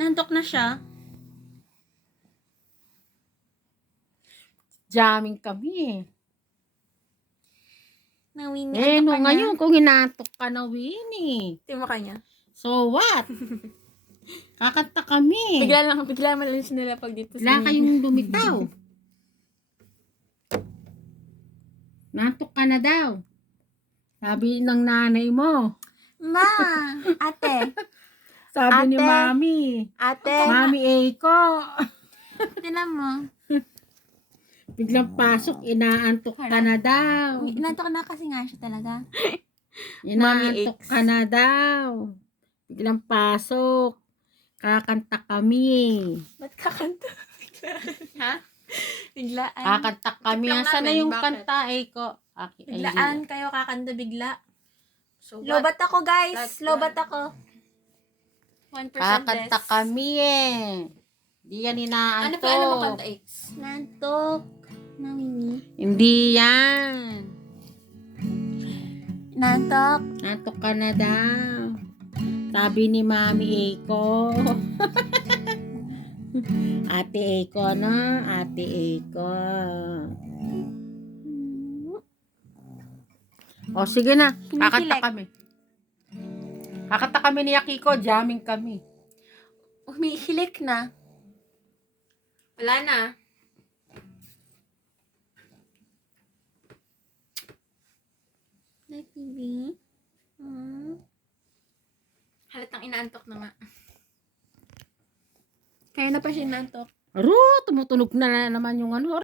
nantok na siya. Jamming kami eh. Na Winnie, Eh, antok no, ka na. ngayon kung inaantok ka na, Winnie. Tingnan mo kanya. So what? Kakanta kami. Bigla mo lang nila pag dito Wala kayong lumitaw. Nantok ka na daw. Sabi ng nanay mo. Ma! Ate! Sabi ni Ate. Mami. Ate! Mami Eiko. Tingnan mo. Biglang pasok, inaantok ka na daw. Nantok na kasi nga siya talaga. Inaantok ka na daw. Biglang pasok. Kakanta kami. Ba't kakanta? Ha? Biglaan. Kakanta kami. Tiplong Saan na namin, yung bakit? kanta, Eiko? Biglaan kayo kakanta bigla. So Lobat ako guys. That's Lobat ako. 1% kakanta less. kami eh. Di yan inaantok. Ano mo kanta, X? Nantok. Na Winnie. Hindi yan. Nantok. Nantok ka na daw. Sabi ni Mami Eiko. Ate Eiko na. Ate Eiko. O sige na. Kakanta Kinikilig. kami. Kakanta kami ni Akiko. Jamming kami. Umihilik na. Wala na. Like TV. Halatang inaantok na nga. Kaya na pa siya inaantok. Aro, tumutunog na naman yung ano.